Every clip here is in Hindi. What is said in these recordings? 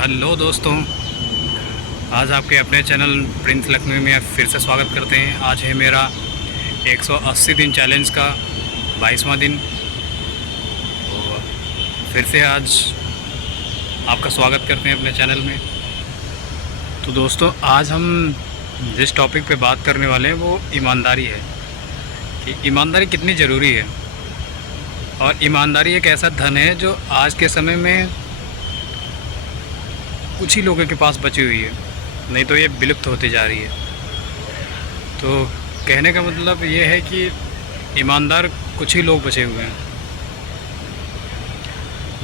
हेलो दोस्तों, आज आपके अपने चैनल प्रिंस लखनऊ में फिर से स्वागत करते हैं। आज है मेरा 180 दिन चैलेंज का 22वां दिन। तो फिर से आज आपका स्वागत करते हैं अपने चैनल में। तो दोस्तों, आज हम जिस टॉपिक पे बात करने वाले हैं वो ईमानदारी है कि ईमानदारी कितनी ज़रूरी है। और ईमानदारी एक ऐसा धन है जो आज के समय में कुछ ही लोगों के पास बची हुई है, नहीं तो ये विलुप्त होती जा रही है। तो कहने का मतलब ये है कि ईमानदार कुछ ही लोग बचे हुए हैं।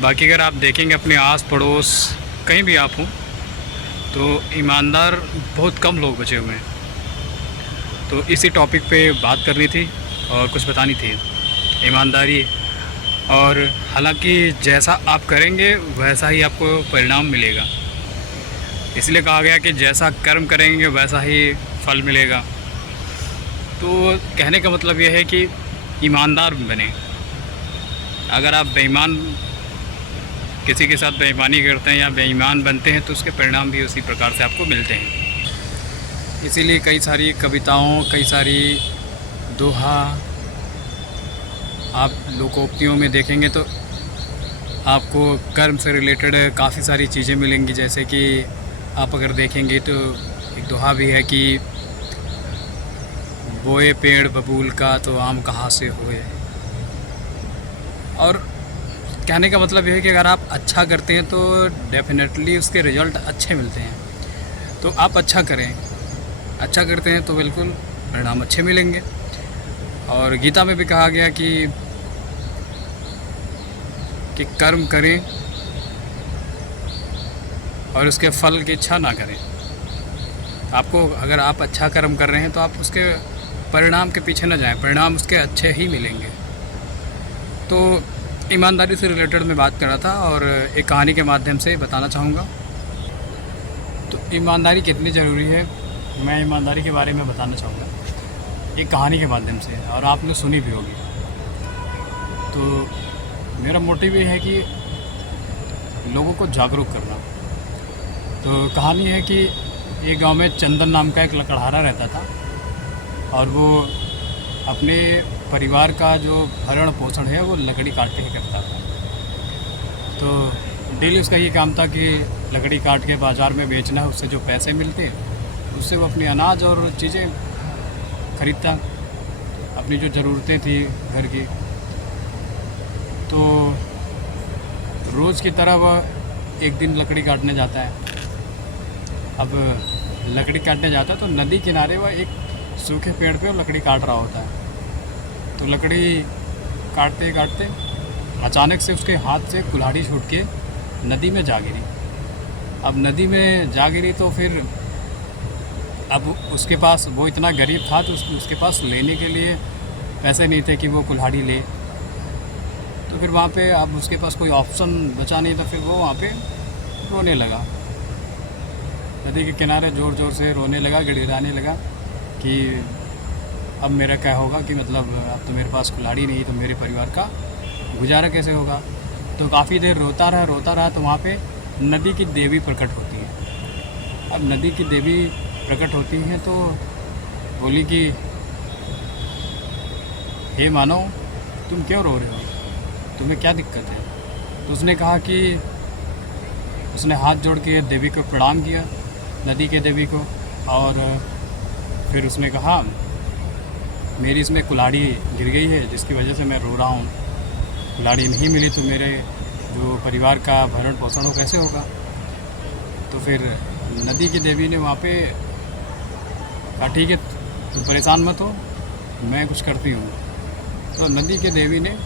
बाकी अगर आप देखेंगे अपने आस पड़ोस कहीं भी आप हों तो ईमानदार बहुत कम लोग बचे हुए हैं। तो इसी टॉपिक पे बात करनी थी और कुछ बतानी थी, ईमानदारी। और हालांकि जैसा आप करेंगे वैसा ही आपको परिणाम मिलेगा, इसलिए कहा गया कि जैसा कर्म करेंगे वैसा ही फल मिलेगा। तो कहने का मतलब यह है कि ईमानदार बने। अगर आप बेईमान किसी के साथ बेईमानी करते हैं या बेईमान बनते हैं तो उसके परिणाम भी उसी प्रकार से आपको मिलते हैं। इसीलिए कई सारी कविताओं, कई सारी दोहा आप लोकोक्तियों में देखेंगे तो आपको कर्म से रिलेटेड काफ़ी सारी चीज़ें मिलेंगी। जैसे कि आप अगर देखेंगे तो एक दोहा भी है कि बोए पेड़ बबूल का तो आम कहाँ से हुए। और कहने का मतलब यह है कि अगर आप अच्छा करते हैं तो डेफिनेटली उसके रिज़ल्ट अच्छे मिलते हैं। तो आप अच्छा करें, अच्छा करते हैं तो बिल्कुल परिणाम अच्छे मिलेंगे। और गीता में भी कहा गया कि कर्म करें और उसके फल की इच्छा ना करें। आपको अगर आप अच्छा कर्म कर रहे हैं तो आप उसके परिणाम के पीछे ना जाएं, परिणाम उसके अच्छे ही मिलेंगे। तो ईमानदारी से रिलेटेड मैं बात कर रहा था और एक कहानी के माध्यम से बताना चाहूँगा। तो ईमानदारी कितनी ज़रूरी है, मैं ईमानदारी के बारे में बताना चाहूँगा एक कहानी के माध्यम से, और आपने सुनी भी होगी। तो मेरा मोटिव ये है कि लोगों को जागरूक करना। तो कहानी है कि एक गांव में चंदन नाम का एक लकड़हारा रहता था और वो अपने परिवार का जो भरण पोषण है वो लकड़ी काट के ही करता था। तो डेली उसका ये काम था कि लकड़ी काट के बाज़ार में बेचना, उससे जो पैसे मिलते उससे वो अपनी अनाज और चीज़ें खरीदता, अपनी जो ज़रूरतें थी घर की। तो रोज़ की तरह वह एक दिन लकड़ी काटने जाता है। अब लकड़ी काटने जाता है तो नदी किनारे वह एक सूखे पेड़ पे लकड़ी काट रहा होता है। तो लकड़ी काटते काटते अचानक से उसके हाथ से कुल्हाड़ी छूट के नदी में जा गिरी। अब नदी में जा गिरी तो फिर अब उसके पास, वो इतना गरीब था तो उसके पास लेने के लिए पैसे नहीं थे कि वो कुल्हाड़ी ले। तो फिर वहाँ पे अब उसके पास कोई ऑप्शन बचा नहीं था। फिर वो वहाँ पे रोने लगा, नदी के किनारे ज़ोर ज़ोर से रोने लगा, गिड़गिड़ाने लगा कि अब मेरा क्या होगा, कि मतलब अब तो मेरे पास कुल्हाड़ी नहीं तो मेरे परिवार का गुजारा कैसे होगा। तो काफ़ी देर रोता रहा तो वहाँ पे नदी की देवी प्रकट होती है। अब नदी की देवी प्रकट होती हैं तो बोली कि हे मानव, तुम क्यों रो रहे हो, तुम्हें क्या दिक्कत है। तो उसने कहा कि उसने हाथ जोड़ के देवी को प्रणाम किया, नदी के देवी को। और फिर उसने कहा मेरी इसमें कुल्हाड़ी गिर गई है जिसकी वजह से मैं रो रहा हूँ। कुल्हाड़ी नहीं मिली तो मेरे जो परिवार का भरण पोषण हो कैसे होगा। तो फिर नदी की देवी ने वहाँ पे कहा ठीक है, तुम परेशान मत हो, मैं कुछ करती हूँ। तो नदी के देवी ने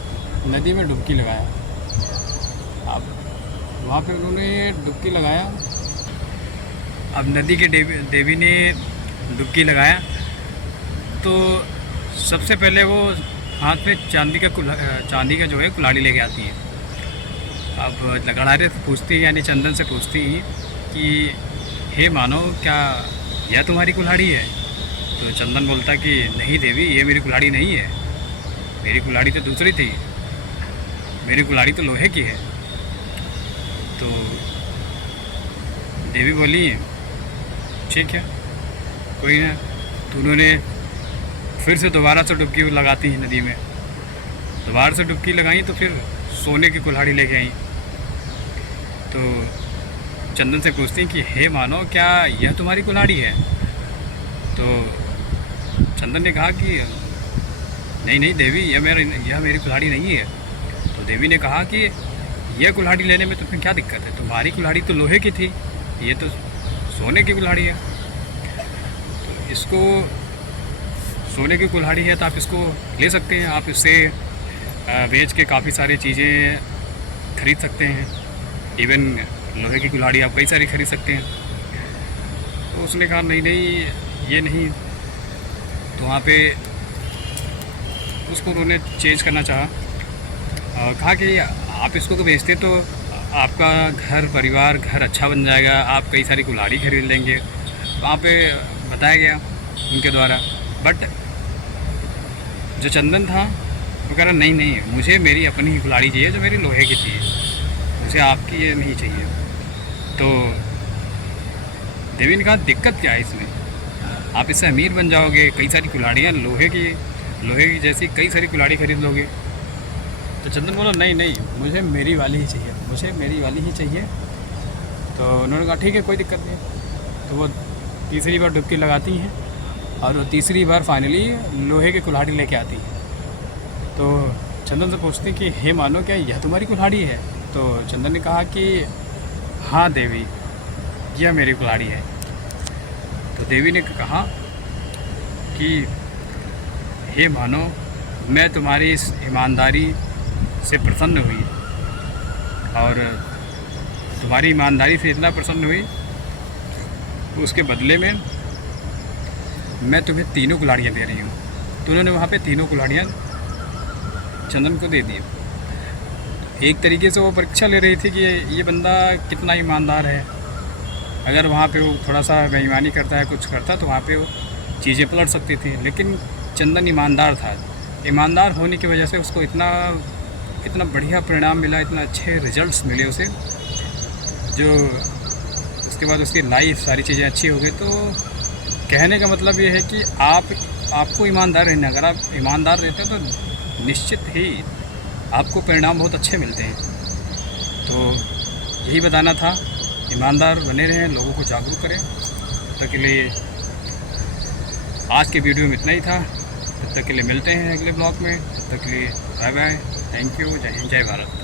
नदी में डुबकी लगाया। अब वहाँ पे उन्होंने डुबकी लगाया। अब नदी के देवी ने डुबकी लगाया तो सबसे पहले वो हाथ में चांदी का जो है कुल्हाड़ी लेके आती है। अब लकड़हारे से पूछती है, यानी चंदन से पूछती है कि हे मानो, क्या यह तुम्हारी कुल्हाड़ी है। तो चंदन बोलता कि नहीं देवी, ये मेरी कुल्हाड़ी नहीं है, मेरी कुल्हाड़ी तो दूसरी थी, मेरी कुल्हाड़ी तो लोहे की है। तो देवी बोली ठीक है कोई ना। तो उन्होंने फिर से दोबारा से डुबकी लगाती हैं नदी में, दोबारा से डुबकी लगाई तो फिर सोने की कुल्हाड़ी लेके आई। तो चंदन से पूछती कि हे मानो क्या यह तुम्हारी कुल्हाड़ी है? तो चंदन ने कहा कि नहीं नहीं देवी, यह मेरी कुल्हाड़ी नहीं है। तो देवी ने कहा कि यह कुल्हाड़ी लेने में तुम्हें क्या दिक्कत है? तुम्हारी कुल्हाड़ी तो लोहे की थी, ये तो सोने की कुल्हाड़ी है। तो इसको सोने की कुल्हाड़ी है तो आप इसको ले सकते हैं, आप इससे बेच के काफ़ी सारी चीज़ें खरीद सकते हैं। इवन लोहे की कुल्हाड़ी आप कई सारी खरीद सकते हैं। तो उसने कहा नहीं नहीं ये नहीं। तो वहाँ पे उसको उन्होंने चेंज करना चाहा और कहा कि आप इसको तो बेचते तो आपका घर परिवार घर अच्छा बन जाएगा, आप कई सारी कुल्हाड़ी खरीद लेंगे। वहाँ पे बताया गया उनके द्वारा। बट जो चंदन था वो कह रहा नहीं नहीं, मुझे मेरी अपनी ही कुल्हाड़ी चाहिए जो मेरी लोहे की थी, मुझे आपकी ये नहीं चाहिए। तो देवी ने कहा दिक्कत क्या है इसमें, आप इससे अमीर बन जाओगे, कई सारी कुल्हाड़ियाँ लोहे की जैसी कई सारी कुल्हाड़ी खरीद लोगे। तो चंदन बोला नहीं नहीं, मुझे मेरी वाली ही चाहिए, मुझे मेरी वाली ही चाहिए। तो उन्होंने कहा ठीक है कोई दिक्कत नहीं। तो वो तीसरी बार डुबकी लगाती हैं और वो तीसरी बार फाइनली लोहे की कुल्हाड़ी लेके आती है। तो चंदन से पूछती कि हे मानो क्या यह तुम्हारी कुल्हाड़ी है? तो चंदन ने कहा कि हाँ देवी, यह मेरी कुल्हाड़ी है। तो देवी ने कहा कि हे मानो, मैं तुम्हारी इस ईमानदारी से प्रसन्न हुई और तुम्हारी ईमानदारी से इतना प्रसन्न हुई उसके बदले में मैं तुम्हें तीनों कुल्हाड़ियाँ दे रही हूँ। तो उन्होंने वहाँ पे तीनों कुल्हाड़ियाँ चंदन को दे दी। एक तरीके से वो परीक्षा ले रही थी कि ये बंदा कितना ईमानदार है। अगर वहाँ पे वो थोड़ा सा बेईमानी करता है, कुछ करता, तो वहाँ पे वो चीज़ें पलट सकती थी। लेकिन चंदन ईमानदार था, ईमानदार होने की वजह से उसको इतना बढ़िया परिणाम मिला, इतना अच्छे रिजल्ट्स मिले उसे, जो उसके बाद उसकी लाइफ सारी चीज़ें अच्छी हो गई। तो कहने का मतलब ये है कि आपको ईमानदार रहना, अगर आप ईमानदार रहते हैं तो निश्चित ही आपको परिणाम बहुत अच्छे मिलते हैं। तो यही बताना था, ईमानदार बने रहें, लोगों को जागरूक करें। तब तक के लिए आज के वीडियो में इतना ही था। तब तक के लिए मिलते हैं अगले ब्लॉग में। तब तक के लिए बाय बाय, थैंक यू, जय हिंद, जय भारत।